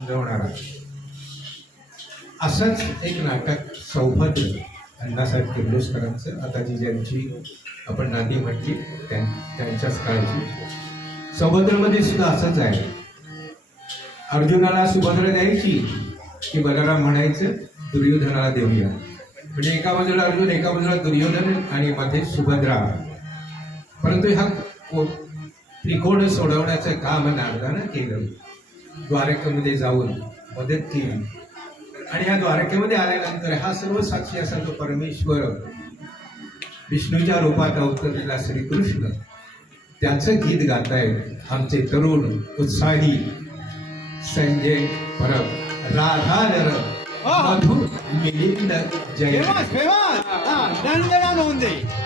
मिळवणारा असंच एक नाटक सौभद्र अण्णासाहेब किर्लोस्करांचं आता जी ज्यांची आपण नांदी म्हटली त्यांच्याच काळची. सौभद्रमध्ये सुद्धा असंच आहे. अर्जुनाला सुभद्रा द्यायची की बलराम म्हणायचं दुर्योधनाला देऊया. म्हणजे एका बाजूला अर्जुन एका बाजूला दुर्योधन आणि मध्ये सुभद्रा. परंतु ह्या त्रिकोण सोडवण्याचं काम नारदानं केलं. द्वारकेमध्ये जाऊन मदत केली. आणि ह्या द्वारकेमध्ये आल्यानंतर हा सर्व साक्षी असा तो परमेश्वर विष्णूच्या रूपात अवतरलेला श्रीकृष्ण. त्याचं गीत गातायत आमचे तरुण उत्साही संजय परब राधाधर मधु मिलिंद जय दे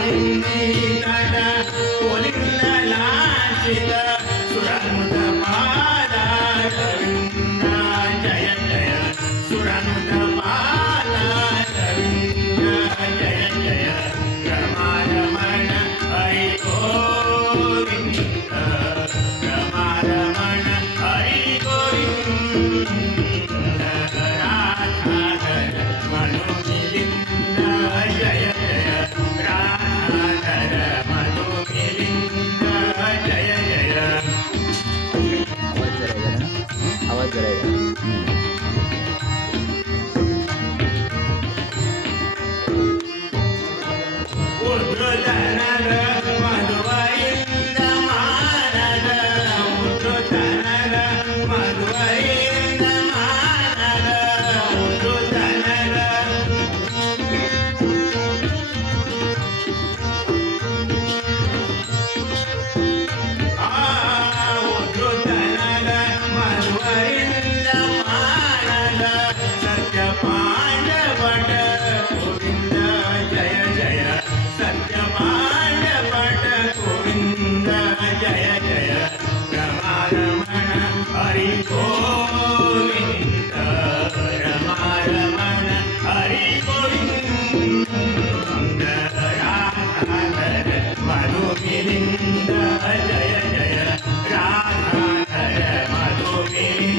Amen. Oh,